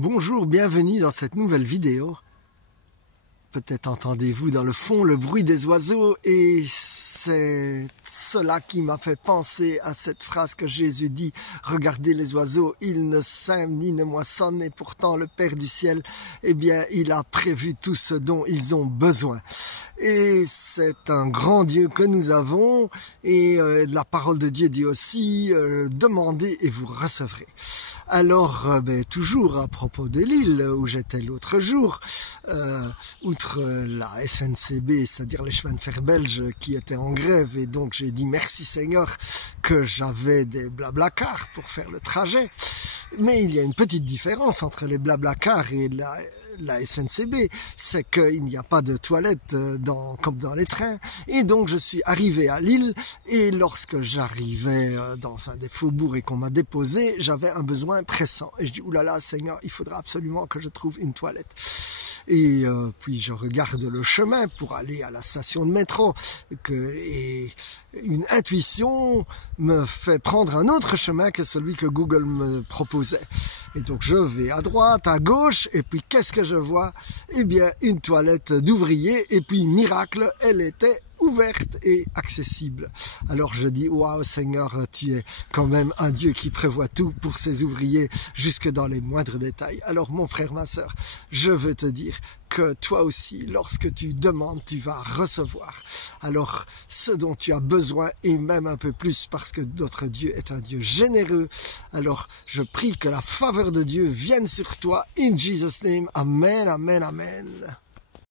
Bonjour, bienvenue dans cette nouvelle vidéo. Peut-être entendez-vous dans le fond le bruit des oiseaux et c'est cela qui m'a fait penser à cette phrase que Jésus dit: regardez les oiseaux, ils ne sèment ni ne moissonnent et pourtant le Père du ciel, eh bien, il a prévu tout ce dont ils ont besoin. Et c'est un grand Dieu que nous avons et la parole de Dieu dit aussi demandez et vous recevrez. Alors, toujours à propos de l'île où j'étais l'autre jour, outre la SNCB, c'est-à-dire les chemins de fer belges qui étaient en grève, et donc j'ai dit merci Seigneur que j'avais des blablacars pour faire le trajet. Mais il y a une petite différence entre les blablacars et la SNCB, c'est qu'il n'y a pas de toilettes comme dans les trains. Et donc je suis arrivé à Lille et lorsque j'arrivais dans un des faubourgs et qu'on m'a déposé, j'avais un besoin pressant. Et je dis oulala Seigneur, il faudra absolument que je trouve une toilette. Et puis je regarde le chemin pour aller à la station de métro et une intuition me fait prendre un autre chemin que celui que Google me proposait. Et donc je vais à droite, à gauche, et puis qu'est-ce que je vois? Eh bien une toilette d'ouvrier, et puis miracle, elle était ouverte et accessible. Alors je dis waouh Seigneur, tu es quand même un Dieu qui prévoit tout pour ses ouvriers jusque dans les moindres détails. Alors mon frère, ma sœur, je veux te dire que toi aussi, lorsque tu demandes, tu vas recevoir. Alors ce dont tu as besoin et même un peu plus, parce que notre Dieu est un Dieu généreux. Alors je prie que la faveur de Dieu vienne sur toi in Jesus name. Amen, amen, amen.